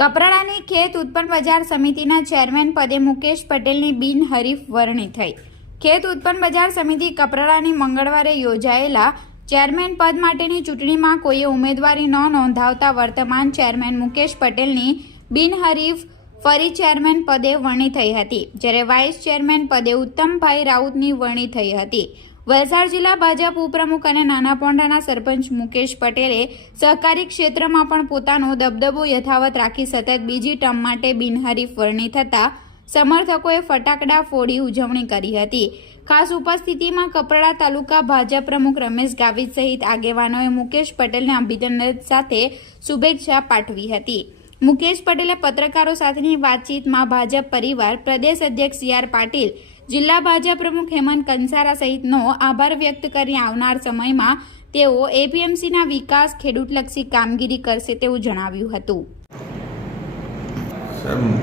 કપરાડાની ખેત ઉત્પન્ન બજાર સમિતિના ચેરમેન પદે મુકેશ પટેલની બિનહરીફ વરણી થઈ. ખેત ઉત્પન્ન બજાર સમિતિ કપરાડાની મંગળવારે યોજાયેલા ચેરમેન પદ માટેની ચૂંટણીમાં કોઈએ ઉમેદવારી ન નોંધાવતા વર્તમાન ચેરમેન મુકેશ પટેલની બિનહરીફ ફરી ચેરમેન પદે વરણી થઈ હતી, જ્યારે વાઇસ ચેરમેન પદે ઉત્તમભાઈ રાઉતની વરણી થઈ હતી. વલસાડ જિલ્લા ભાજપ ઉપપ્રમુખ અને નાના પોંડાના સરપંચ મુકેશ પટેલે સહકારી ક્ષેત્રમાં પણ પોતાનો દબદબો યથાવત રાખી સતત બીજી ટર્મ માટે બિનહરીફ વરણી થતા સમર્થકોએ ફટાકડા ફોડી ઉજવણી કરી હતી. ખાસ ઉપસ્થિતિમાં કપરાડા તાલુકા ભાજપ પ્રમુખ રમેશ ગાવિત સહિત આગેવાનોએ મુકેશ પટેલને અભિનંદન સાથે શુભેચ્છા પાઠવી હતી. મુકેશ પટેલે પત્રકારો સાથેની વાતચીતમાં ભાજપ પરિવાર, પ્રદેશ અધ્યક્ષ સી આર પાટીલ, જિલ્લા ભાજપ પ્રમુખ હેમંત કંસારા સહિતનો આભાર વ્યક્ત કરી આવનાર સમયમાં તેઓ એપીએમસીના વિકાસ ખેડૂતલક્ષી કામગીરી કરશે તેવું જણાવ્યું હતું.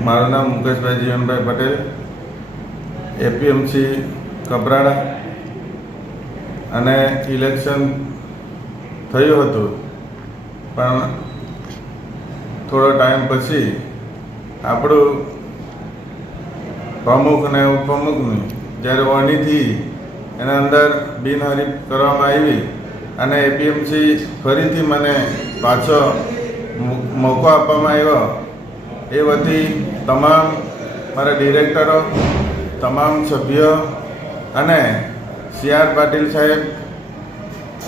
મારું નામ મુકેશભાઈ જીવનભાઈ પટેલ, એપીએમસી કપરાડા અને ઇલેક્શન થયું હતું. પણ થોડો ટાઈમ પછી આપણું પ્રમુખ અને ઉપપ્રમુખની જ્યારે વણીથી એના અંદર બિનહરીફ કરવામાં આવી અને એપીએમસી ફરીથી મને પાછો મોકો આપવામાં આવ્યો, એ વતી તમામ મારા ડિરેક્ટરો, તમામ સભ્યો અને સી આર પાટીલ સાહેબ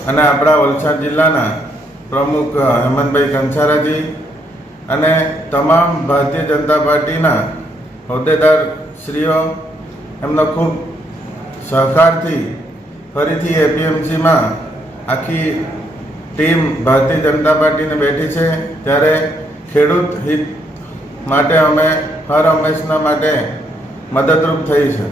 અને આપણા વલસાડ જિલ્લાના પ્રમુખ હેમંતભાઈ કંસારાજી અને તમામ ભારતીય જનતા પાર્ટીના હોદ્દેદાર શ્રીઓ, એમનો ખૂબ સહકારથી ફરીથી એપીએમસીમાં આખી ટીમ ભારતીય જનતા પાર્ટીને બેઠી છે. ત્યારે ખેડૂત હિત માટે અમે, હર હંમેશના માટે મદદરૂપ થઈ છે.